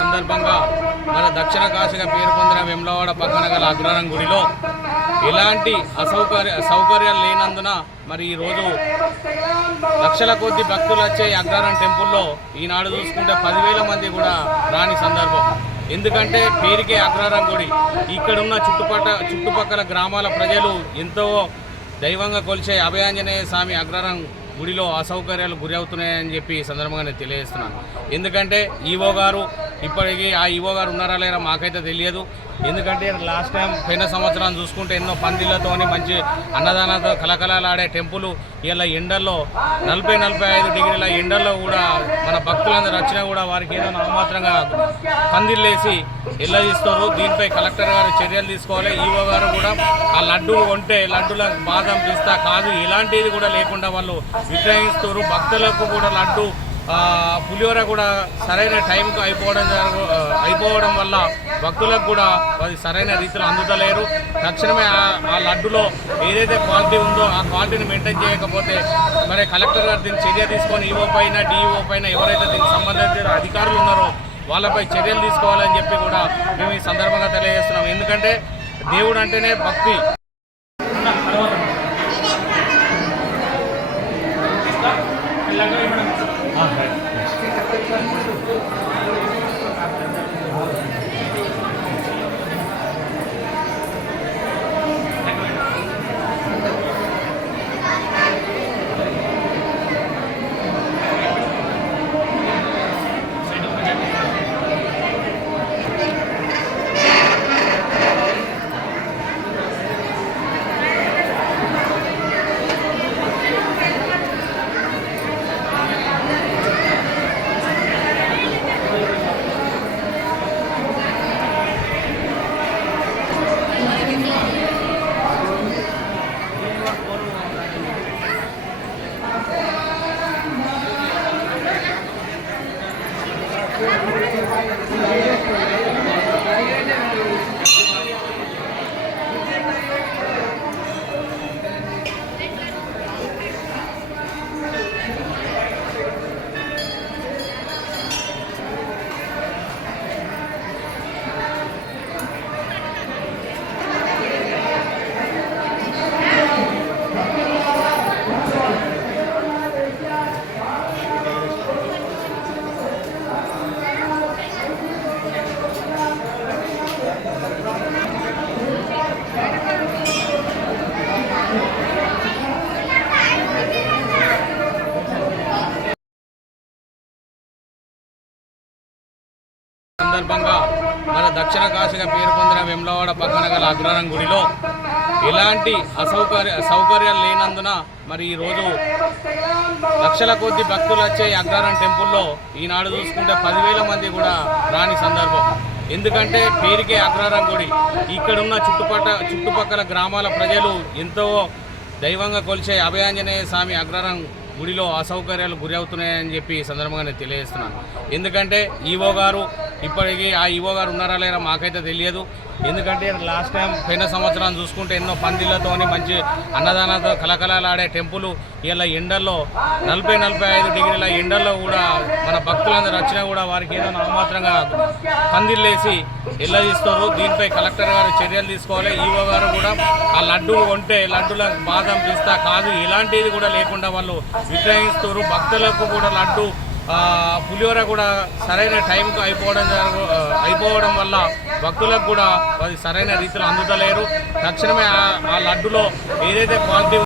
సందర్భంగా మన దక్షిణ కాశీగా పేరు పొందిన వేములవాడ పక్కన గల అగ్రహారం గుడిలో ఎలాంటి సౌకర్యాలు లేనందున మరి ఈరోజు లక్షల కొద్ది భక్తులు వచ్చే అగ్రహారం టెంపుల్లో ఈనాడు చూసుకుంటే 10,000 మంది కూడా రాని సందర్భం. ఎందుకంటే పేరుకే అగ్రహారం గుడి. ఇక్కడున్న చుట్టుపక్కల గ్రామాల ప్రజలు ఎంతో దైవంగా కొలిచే అభయాంజనేయ స్వామి అగ్రహారం గుడిలో అసౌకర్యాలు గురి అవుతున్నాయని చెప్పి సందర్భంగా నేను తెలియజేస్తున్నాను. ఎందుకంటే ఈవో గారు ఇప్పటికీ ఆ ఈవో గారు ఉన్నారా లేరా మాకైతే తెలియదు. ఎందుకంటే లాస్ట్ టైం పోయిన సంవత్సరం చూసుకుంటే ఎన్నో పందిళ్లతోని మంచి అన్నదానాలతో కలకలాడే టెంపుల్ ఇలా ఎండల్లో 40-45 డిగ్రీల ఎండల్లో కూడా మన భక్తులందరూ వచ్చినా కూడా వారికి ఏదో నామాత్రంగా పందిళ్ళేసి ఎల్లదీస్తారు. దీనిపై కలెక్టర్ గారు చర్యలు తీసుకోవాలి. ఈవో గారు కూడా ఆ లడ్డూలు కొంటే లడ్డూల బాదం పిస్తా కాదు ఇలాంటిది కూడా లేకుండా వాళ్ళు విక్రయిస్తారు. భక్తులకు కూడా లడ్డు పులిహోర కూడా సరైన టైంకు అయిపోవడం వల్ల భక్తులకు కూడా అది సరైన రీతిలో అందుతలేరు. తక్షణమే ఆ లడ్డులో ఏదైతే క్వాలిటీ ఉందో ఆ క్వాలిటీని మెయింటైన్ చేయకపోతే మరి కలెక్టర్ గారు దీన్ని చర్య తీసుకొని ఈవో పైన డిఈఓ పైన ఎవరైతే దీనికి సంబంధించిన అధికారులు ఉన్నారో వాళ్ళపై చర్యలు తీసుకోవాలని చెప్పి కూడా మేము ఈ సందర్భంగా తెలియజేస్తున్నాం. ఎందుకంటే దేవుడు అంటేనే భక్తి. సందర్భంగా మన దక్షిణ కాశీగా పేరు పొందిన వేములవాడ పక్కన గల అగ్రహారం గుడిలో ఎలాంటి సౌకర్యాలు లేనందున మరి ఈరోజు లక్షల కొద్ది భక్తులు వచ్చే అగ్రహారం టెంపుల్లో ఈనాడు చూసుకుంటే 10,000 మంది కూడా రాని సందర్భం. ఎందుకంటే పేరుకే అగ్రహారం గుడి. ఇక్కడున్న చుట్టుపక్కల గ్రామాల ప్రజలు ఎంతో దైవంగా కొలిచే అభయాంజనేయ స్వామి అగ్రహారం గుడిలో అసౌకర్యాలు గురి అవుతున్నాయని చెప్పి సందర్భంగా నేను తెలియజేస్తున్నాను. ఎందుకంటే ఈవో గారు ఇప్పటికీ ఆ ఈవో గారు ఉన్నారా లేరా మాకైతే తెలియదు. ఎందుకంటే లాస్ట్ టైం పోయిన సంవత్సరం చూసుకుంటే ఎన్నో పందిళ్లతోని మంచి అన్నదానాలతో కలకలాడే టెంపుల్ ఇలా ఎండల్లో 40-45 డిగ్రీల ఎండల్లో కూడా మన భక్తులందరూ వచ్చినా కూడా వారికి ఏదో నామాత్రంగా పందిళ్ళేసి ఎల్లదీస్తారు. దీనిపై కలెక్టర్ గారు చర్యలు తీసుకోవాలి. ఈవో గారు కూడా ఆ లడ్డూలు కొంటే లడ్డూల బాదం పిస్తా కాదు ఇలాంటిది కూడా లేకుండా వాళ్ళు విక్రయిస్తారు. భక్తులకు కూడా లడ్డు పులిహోర కూడా సరైన టైంకు అయిపోవడం వల్ల భక్తులకు కూడా అది సరైన రీతిలో అందుతలేరు. తక్షణమే ఆ లడ్డులో ఏదైతే క్వాలిటీ